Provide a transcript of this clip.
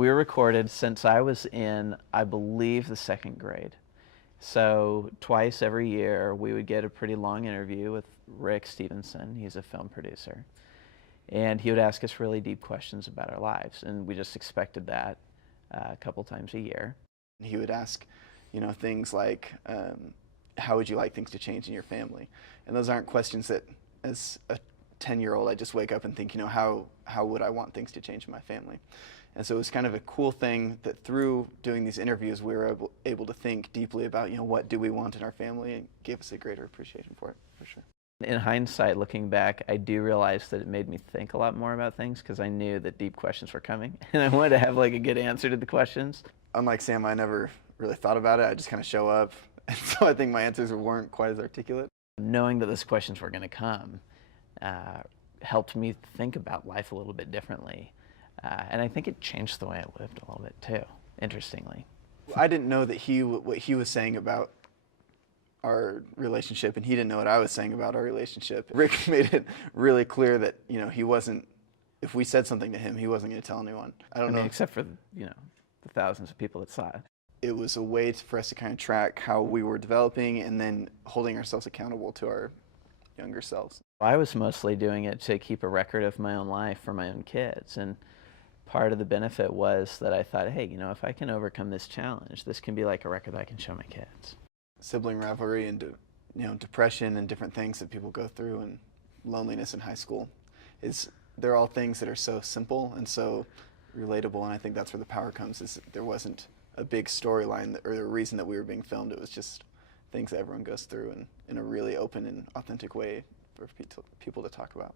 We were recorded since I was in, I believe, the second grade. So twice every year, we would get a pretty long interview with Rick Stevenson. He's a film producer. And he would ask us really deep questions about our lives. And we just expected that a couple times a year. He would ask, things like, how would you like things to change in your family? And those aren't questions that, as a 10-year-old, I just wake up and think, how would I want things to change in my family? And so it was kind of a cool thing that through doing these interviews, we were able to think deeply about, what do we want in our family, and gave us a greater appreciation for it, for sure. In hindsight, looking back, I do realize that it made me think a lot more about things because I knew that deep questions were coming, and I wanted to have like a good answer to the questions. Unlike Sam, I never really thought about it. I just kind of show up, and so I think my answers weren't quite as articulate. Knowing that those questions were going to come helped me think about life a little bit differently. And I think it changed the way I lived a little bit too, interestingly. I didn't know that what he was saying about our relationship, and he didn't know what I was saying about our relationship. Rick made it really clear that, he wasn't, if we said something to him, he wasn't going to tell anyone. I don't know. Except for, the thousands of people that saw it. It was a way for us to kind of track how we were developing and then holding ourselves accountable to our younger selves. I was mostly doing it to keep a record of my own life for my own kids. And part of the benefit was that I thought, hey, if I can overcome this challenge, this can be like a record that I can show my kids. Sibling rivalry and depression and different things that people go through, and loneliness in high school, they're all things that are so simple and so relatable, and I think that's where the power comes. Is there wasn't a big storyline or a reason that we were being filmed. It was just things that everyone goes through in a really open and authentic way for people to talk about.